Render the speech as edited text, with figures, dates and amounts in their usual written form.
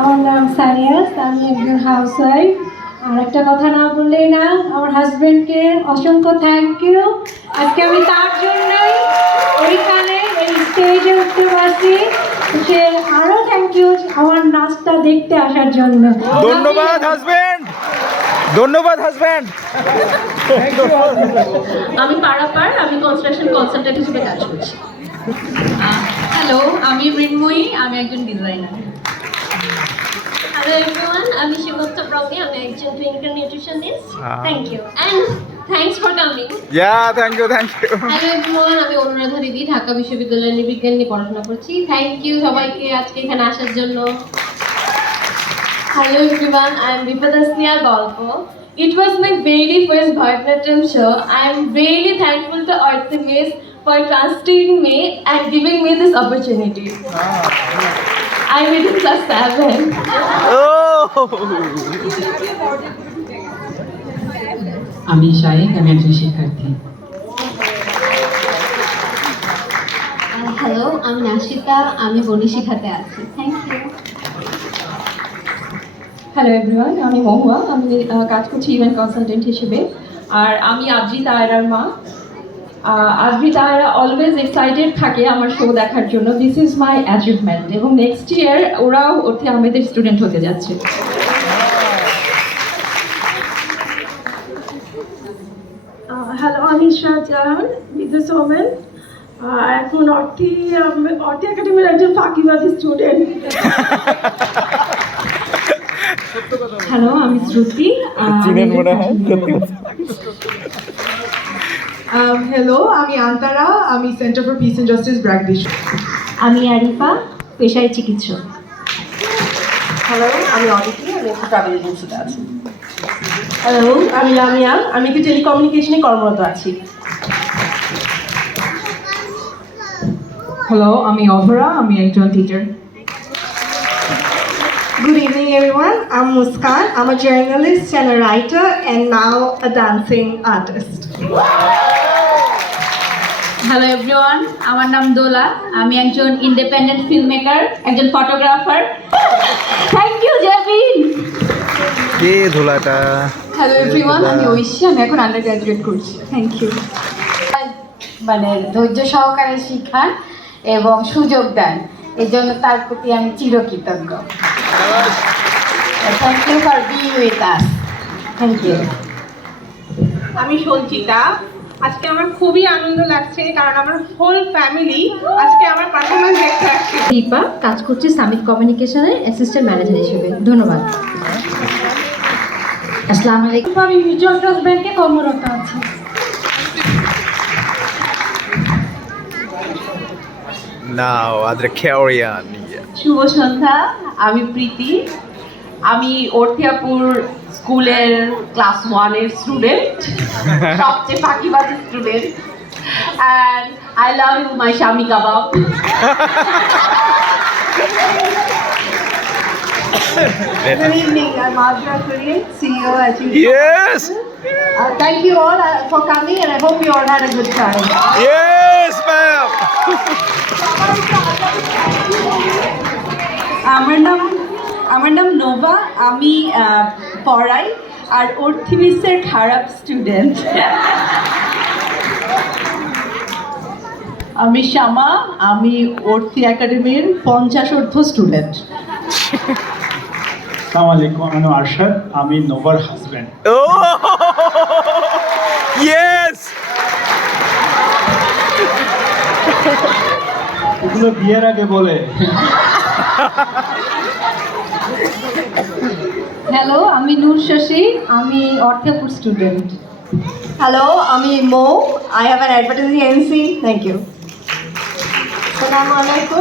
আমার নাম সানিয়াস, আমি একজন হাউসওয়াইফ। আর একটা কথা না বললেই না, আমার হাজব্যান্ডকে অসংখ্য থ্যাংক ইউ। আজকে আমি তার জন্যই ওইখানে এই স্টেজে উঠতে পারছি। সে আরও থ্যাংক ইউ আমার নাচটা দেখতে আসার জন্য। ধন্যবাদ হাজব্যান্ড, ধন্যবাদ হাজব্যান্ড। আমি পারাপার, আমি কনস্ট্রাকশন কনসালটেন্ট হিসেবে কাজ করছি। হ্যালো, আমি মৃন্ময়ী, আমি একজন designer. Hello everyone, I'm Shivasta Prabhu. I'm a clinical nutritionist. Thank you. And thanks for coming. Thank you, thank you. Hello everyone, আমি অনুরাধা দিদি, ঢাকা বিশ্ববিদ্যালয়ের নৃবিজ্ঞান নিয়ে পড়াশোনা করছি। থ্যাংক ইউ সবাইকে আজকে এখানে আসার জন্য। Hello everyone, I'm Vipadasniya Golpo. It was my very first Bharatanatyam show. I'm really thankful to Artemis for trusting me and giving me this opportunity. I'm in class 7. আমি শাহেক, আমি একজন শিক্ষার্থী। হ্যালো, আমি নাশিতা, আমি বনি শিখাতে আছি। Thank you. হ্যালো এভরিওয়ান, আমি মহুয়া, আমি কাজ করছি ইভেন্ট কনসালটেন্ট হিসেবে। আর আমি আদ্রিত আয়রার মা। আদ্রিত আয়রা অলওয়েজ এক্সাইটেড থাকে আমার শো দেখার জন্য। This is my achievement. এবং নেক্সট ইয়ার ওরাও অর্থে আহমেদের স্টুডেন্ট হতে যাচ্ছে। হ্যালো, আমি ইশরাত জাহান, বিজনেস ওমেন। এখন অর্থি একাডেমির একজন ফাঁকিবাজি স্টুডেন্ট। হ্যালো, আমি শ্রুতি। হ্যালো, আমি আন্তারা, আমি centre for peace and justice ব্র্যাকডিশ। আমি আরিফা, পেশায় চিকিৎসক। হ্যালো, আমি অদিতি, আমি একটা ট্রাভেল এজেন্সিতে আছি। হ্যালো, আমি লামিয়া, আমি একটি টেলিকমিউনিকেশনে কর্মরত আছি। হ্যালো, আমি অধরা, আমি একজন teacher. Good evening, everyone. I'm Muskan. I'm a journalist and a writer, and now a dancing artist. Hello everyone, আমার নাম দোলা, আমি একজন ইন্ডিপেন্ডেন্ট ফিল্ম মেকার, একজন ফটোগ্রাফার। Thank you Jebin. কে ধুলাটা? হ্যালো এভরিওয়ান, আমি ঐশী, আমি এখন আন্ডার গ্র্যাজুয়েট করছি। Thank you. মানে ধৈর্য সহকারে শিখান এবং সুযোগ দেন, এই জন্য তার প্রতি আমি চিরকৃতজ্ঞ। Thank you for being with us. Thank you. আমি সঞ্চিতা। আজকে আমার খুবই আনন্দ লাগছে কারণ আমার হোল ফ্যামিলি আজকে আমার পারফরমেন্স দেখতে আসছে। দীপা, কাজ করছি সামিট কমিউনিকেশনের অ্যাসিস্ট্যান্ট ম্যানেজার হিসেবে। ধন্যবাদ। আসসালামু আলাইকুম, আমি মিউচুয়াল ট্রাস্ট ব্যাংকে কর্মরত আছি। নাও আদ্রে খেওরিয়ান। শুভ সন্ধ্যা, আমি প্রীতি, আমি অর্থিয়াপুর স্কুলের ক্লাস 1-এর স্টুডেন্ট, সবচেয়ে ফাঁকিবাজি student. And I love you my স্বামী কাবাব। Good evening. I'm Adra Kurin, CEO at UT. Yes, Thank you all for coming, and I hope you all had a good time. yes ma'am. আমার নাম Nova, আমি পড়াই আর অর্থিবিসের খারাপ student. আমি শ্যামা, আমি worthy একাডেমির 50র্ধ স্টুডেন্ট। আসসালামু আলাইকুম, আমার নাম আরশাদ, আমি নোভার হাজব্যান্ড। Oh, yes. এগুলো বিয়ের আগে বলে। হ্যালো, আমি নূর শশী, আমি অর্থিয়াপুর student. Hello, I'm Mo. I have an advertising agency. Thank you. Assalamu alaikum.